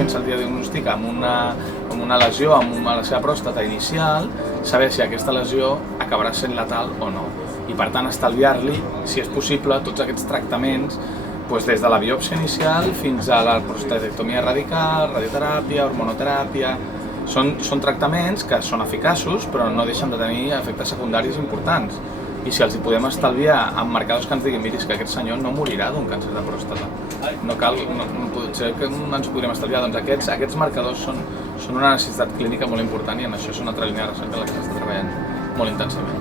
pacient se'l diagnostica amb una lesió a la seva pròstata inicial, saber si aquesta lesió acabarà sent letal o no. I per tant estalviar-li, si és possible, tots aquests tractaments des de la biòpsia inicial fins a la prostatectomia radical, radioteràpia, hormonoteràpia. Són tractaments que són eficaços però no deixen de tenir efectes secundaris importants. I si els hi podem estalviar amb marcadors que ens diguin miri, que aquest senyor no morirà d'un càncer de pròstata. No potser que ens ho podríem estalviar. Doncs aquests marcadors són una necessitat clínica molt important i en això és una altra línia de recerca en la que s'està treballant molt intensament.